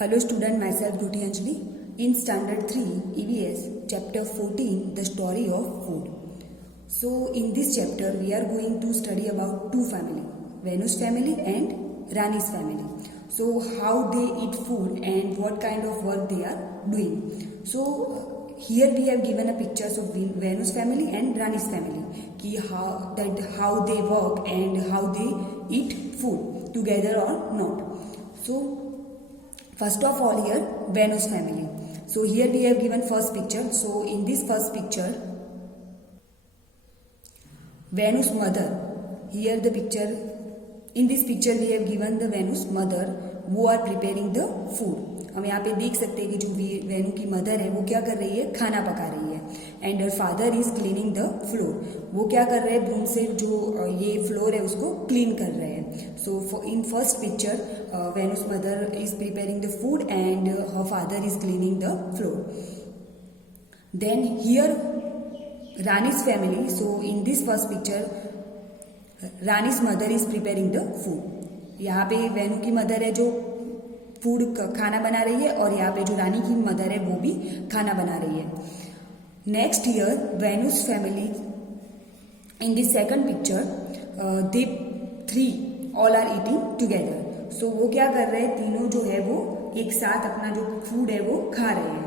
Hello student, myself Duty Anjali. In standard 3 EVS chapter 14, the story of food. So in this chapter we are going to study about two family, Venus family and Rani's family. So how they eat food and what kind of work they are doing. So here we have given a pictures of Venus family and Rani's family, how they work and how they eat food together or not. So first of all here Venus family. So here we have given first picture. So in this first picture Venus mother, here the picture, in this picture we have given the Venus mother who are preparing the food. हम यहाँ पे देख सकते हैं कि जो वेनु की mother है वो क्या कर रही है, खाना पका रही है and her father is cleaning the floor. वो क्या कर रहे हैं, ब्रूम से जो ये फ्लोर है उसको क्लीन कर रहे हैं. So in first picture Venu's mother is preparing the food and her father is cleaning the floor. Then here Rani's family. So in this first picture Rani's mother is preparing the food. यहाँ पे वेनु की mother है जो food खाना बना रही है और यहाँ पे जो रानी की मदर है वो भी खाना बना रही है. Next year Venu's family, in this second picture they three all are eating together. So वो क्या कर रहे हैं, तीनों जो है वो एक साथ अपना जो फूड है वो खा रहे हैं.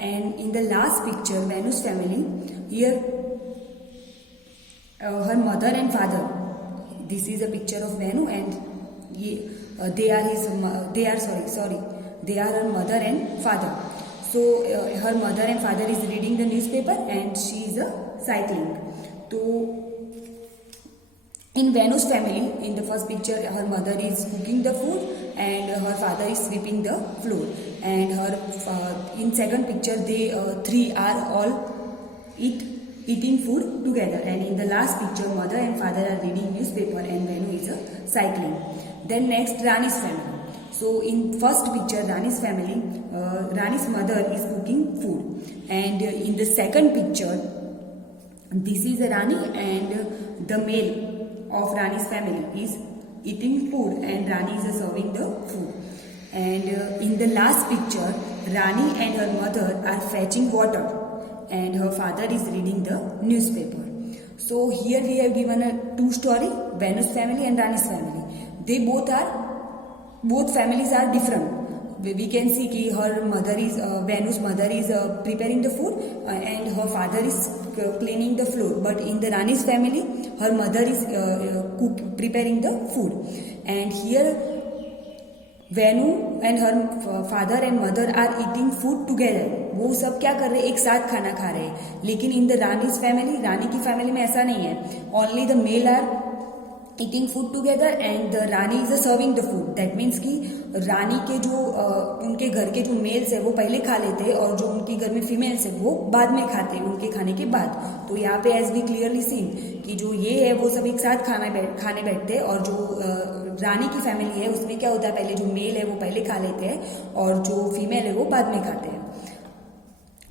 And in the last picture Venus family, here her mother and father, this is a picture of Venu and they are her mother and father. So her mother and father is reading the newspaper and she is cycling. So in Venus family, in the first picture her mother is cooking the food and her father is sweeping the floor, and her in second picture they three are all eating food together, and in the last picture mother and father are reading newspaper and Venu is cycling. Then next Rani's family. So in first picture Rani's family, Rani's mother is cooking food, and in the second picture this is Rani and the male of Rani's family is eating food and Rani is serving the food. And in the last picture Rani and her mother are fetching water and her father is reading the newspaper. So here we have given a two story, Venus family and Rani's family. They both families are different. We can see कि her mother is Venus mother is preparing the food and her father is cleaning the floor. But in the Rani's family, her mother is preparing the food, and here Venu and her father and mother are eating food together. वो सब क्या कर रहे हैं, एक साथ खाना खा रहे हैं. लेकिन in the Rani's family, रानी की फैमिली में ऐसा नहीं है. Only the male are eating food together and the Rani is serving the food. That means कि रानी के जो उनके घर के जो मेल्स है वो पहले खा लेते हैं और जो उनके घर में फीमेल्स है वो बाद में खाते हैं उनके खाने के बाद. तो यहाँ पे एज वी क्लियरली सीन कि जो ये है वो सब एक साथ खाने बैठते हैं, और जो रानी की फैमिली है उसमें क्या होता है, पहले जो मेल है वो पहले खा लेते हैं और जो फीमेल है वो बाद में खाते हैं.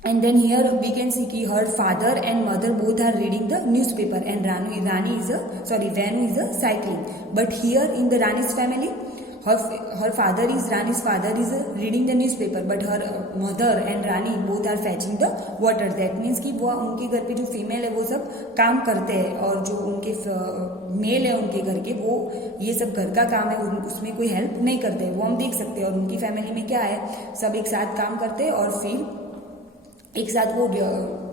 And then here we can see कि her father and mother both are reading the newspaper and Venu is cycling. But here in the Rani's family, her father is Rani's father is reading the newspaper, but her mother and Rani both are fetching the water. That means कि वो उनके घर पे जो female है वो सब काम करते हैं और जो उनके मेल है उनके घर के वो ये सब घर का काम है उसमें कोई हेल्प नहीं करते. वो हम देख सकते हैं. और उनकी फैमिली में क्या है, सब एक साथ काम करते हैं और फिर एक साथ वो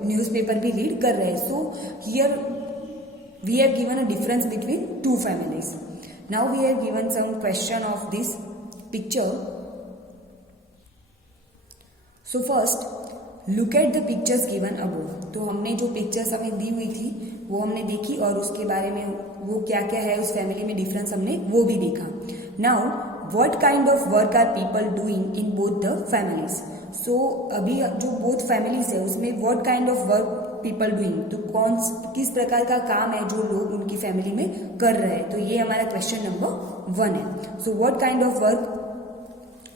न्यूज़पेपर भी रीड कर रहे हैं. So here we have given a difference between two families. Now we have given some question of this picture. So first look at the pictures given above. तो हमने जो पिक्चर्स हमें दी हुई थी वो हमने देखी और उसके बारे में वो क्या क्या है उस फैमिली में डिफरेंस हमने वो भी देखा. Now what kind of work are people doing in both the families. So अभी जो बोथ फैमिलीज है उसमें what kind of work people doing, तो किस प्रकार का काम है जो लोग उनकी फैमिली में कर रहे हैं. तो ये हमारा क्वेश्चन नंबर 1 है. So what kind of work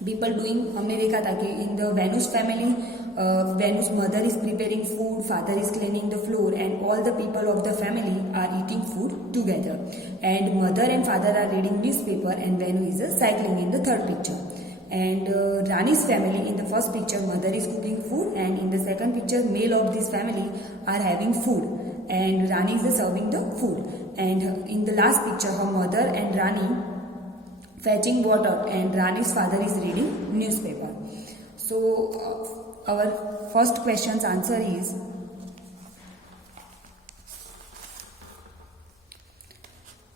people doing, हमने देखा था कि in the Venu's family Venus mother is preparing food, father is cleaning the floor, and all the people of the family are eating food together. And mother and father are reading newspaper, and Venus is cycling in the third picture. And Rani's family, in the first picture, mother is cooking food, and in the second picture, male of this family are having food, and Rani is serving the food. And in the last picture, her mother and Rani fetching water, and Rani's father is reading newspaper. So our first question's answer is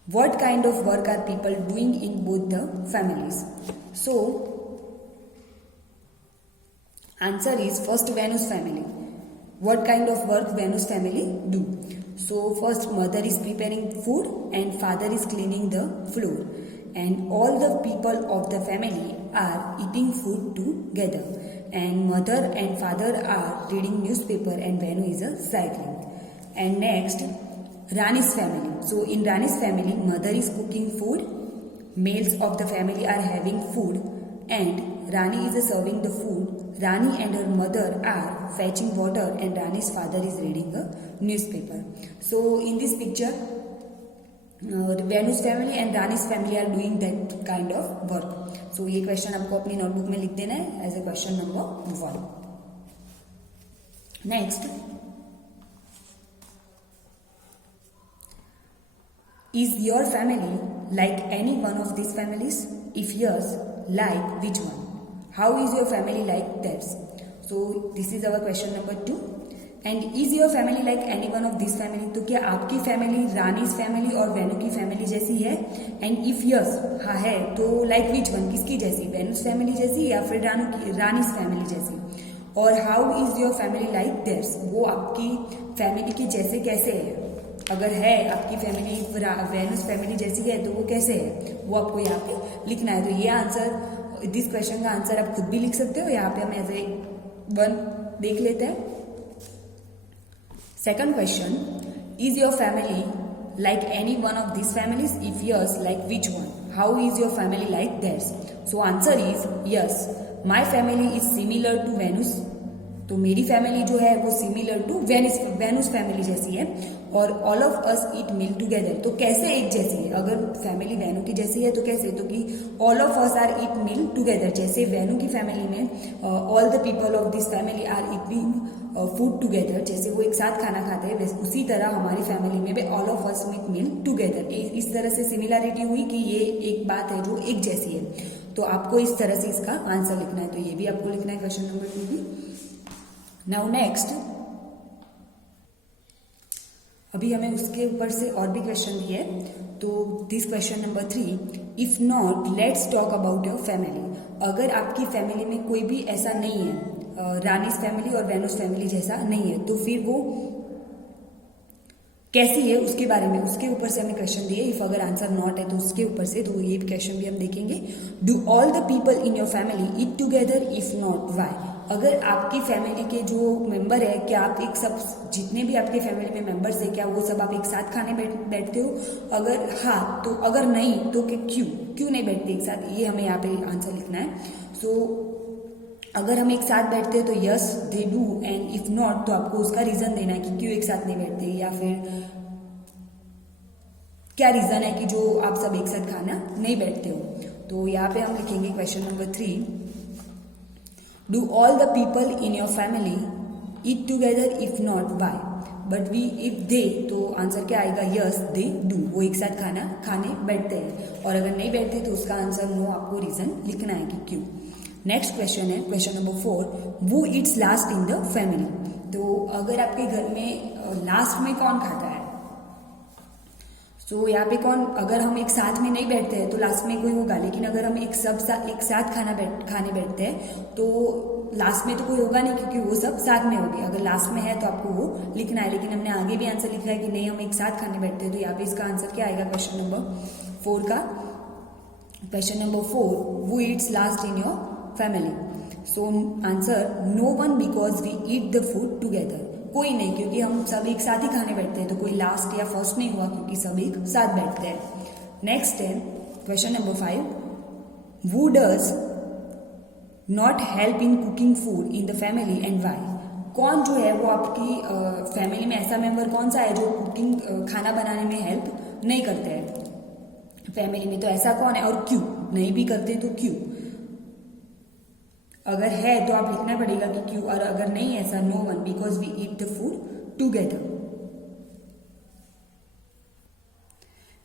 what kind of work are people doing in both the families? So answer is first, Venu's family. What kind of work Venu's family do? So first, mother is preparing food and father is cleaning the floor, and all the people of the family are eating food together, and mother and father are reading newspaper, and Venu is cycling. And next, Rani's family. So in Rani's family, mother is cooking food, males of the family are having food, and Rani is serving the food. Rani and her mother are fetching water, and Rani's father is reading a newspaper. So in this picture, Venu's family and Rani's family are doing that kind of work. So ये question आपको अपनी notebook में लिख देना है as a question number 1. Next, is your family like any one of these families? If yes, like which one? How is your family like theirs? So this is our question number 2. And is your family like any one of these family? तो क्या आपकी family Rani's family और वेनु की family जैसी है? And if yes, हाँ है, तो लाइक विच वन, किसकी जैसी? वेनुस फैमिली जैसी या फिर रानीज फैमिली जैसी? और how is your family like theirs? वो आपकी फैमिली की जैसे कैसे है? अगर है आपकी फैमिली वेनुस फैमिली जैसी है तो वो कैसे है, वो आपको यहाँ पे लिखना है. तो ये आंसर, दिस क्वेश्चन का आंसर आप खुद भी लिख सकते हो. यहाँ पे हम एज ए 1 देख लेते हैं. Second question, is your family like any one of this families? If yes, like which one? How is your family like theirs? So answer is yes, my family is similar to Venu's. तो मेरी family जो है वो similar to वेनुस family जैसी है. और all of us eat meal together. तो कैसे एक जैसी है? अगर फैमिली वेनु की जैसी है तो कैसे? तो कि all of us are eat meal together. जैसे वेनु की फैमिली में all the people of this family are eating food together, जैसे वो एक साथ खाना खाते हैं, वैसे उसी तरह हमारी फैमिली में भी all of us eat meal together. इस तरह से सिमिलैरिटी हुई कि ये एक बात है जो एक जैसी है. तो आपको इस तरह से इसका आंसर लिखना है. तो ये भी आपको लिखना है क्वेश्चन नंबर 2 भी. नाउ नेक्स्ट, अभी हमें उसके ऊपर से और भी क्वेश्चन दिए. तो this question number 3, if not let's talk about your family. अगर आपकी फैमिली में कोई भी ऐसा नहीं है, रानीस फैमिली और वेनुस फैमिली जैसा नहीं है, तो फिर वो कैसी है उसके बारे में, उसके ऊपर से हमें क्वेश्चन दिए. इफ अगर आंसर नॉट है तो उसके ऊपर से, तो ये क्वेश्चन भी हम देखेंगे. Do all the people in your family eat together? If not, why? अगर आपकी फैमिली के जो मेंबर है, क्या आप एक सब, जितने भी आपके फैमिली में मेंबर्स है, क्या वो सब आप एक साथ खाने बैठते हो? अगर हाँ तो, अगर नहीं तो क्यों नहीं बैठते एक साथ? ये हमें यहाँ पे आंसर लिखना है. सो अगर हम एक साथ बैठते हैं तो yes they do, and if not तो आपको उसका रीजन देना है कि क्यों एक साथ नहीं बैठते, या फिर क्या रीजन है कि जो आप सब एक साथ खाना नहीं बैठते हो. तो यहाँ पे हम लिखेंगे question number 3, do all the people in your family eat together? If not, why? But if they, तो आंसर क्या आएगा? यस दे डू, वो एक साथ खाना खाने बैठते हैं. और अगर नहीं बैठते तो उसका आंसर नो, आपको रीजन लिखना है कि क्यों. नेक्स्ट क्वेश्चन है क्वेश्चन नंबर 4, वो eats last in the family. तो अगर आपके घर में लास्ट में कौन खाता है? सो यहाँ पे कौन, अगर हम एक साथ में नहीं बैठते हैं तो लास्ट में कोई होगा, लेकिन अगर हम एक साथ खाने बैठते हैं तो लास्ट में तो कोई होगा नहीं, क्योंकि वो सब साथ में होगी. अगर लास्ट में है तो आपको वो लिखना है. लेकिन हमने आगे भी आंसर लिखा है कि नहीं, हम एक साथ खाने बैठते हैं. तो यहाँ पे इसका आंसर क्या आएगा क्वेश्चन नंबर 4 का? क्वेश्चन नंबर 4, वो eats last in your family. So answer no one, because we eat the food together. कोई नहीं, क्योंकि हम सब एक साथ ही खाने बैठते हैं. तो कोई लास्ट या फर्स्ट नहीं हुआ, क्योंकि सब एक साथ बैठते हैं. नेक्स्ट है question number 5, who does not help in cooking food in the family and why? कौन जो है वो आपकी फैमिली में ऐसा मेंबर कौन सा है जो कुकिंग खाना बनाने में हेल्प नहीं करते हैं फैमिली में? तो ऐसा कौन है और क्यों नहीं भी करते, तो क्यों? अगर है तो आप लिखना पड़ेगा कि क्यों, और अगर नहीं ऐसा no one, because we eat the food together.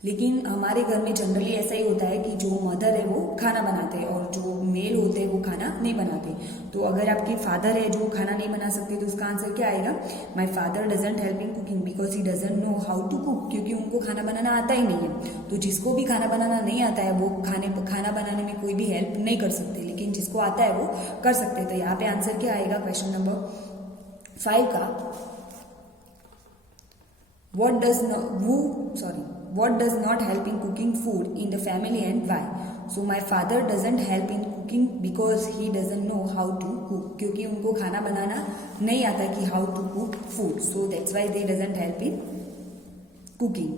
लेकिन हमारे घर में जनरली ऐसा ही होता है कि जो मदर है वो खाना बनाते हैं और जो मेल होते हैं वो खाना नहीं बनाते। तो अगर आपके फादर है जो खाना नहीं बना सकते तो उसका आंसर क्या आएगा? My father doesn't help in cooking because he doesn't know how to cook, क्योंकि उनको खाना बनाना आता ही नहीं है। तो जिसको भी खाना बनाना नहीं आता है वो खाना बनाने में कोई भी हेल्प नहीं कर सकते, लेकिन जिसको आता है वो कर सकते। तो यहाँ पे आंसर क्या आएगा क्वेश्चन नंबर 5 का? What does not help in cooking food in the family and why? So my father doesn't help in cooking because he doesn't know how to cook, क्योंकि उनको खाना बनाना नहीं आता कि how to cook food, so that's why they doesn't help in cooking.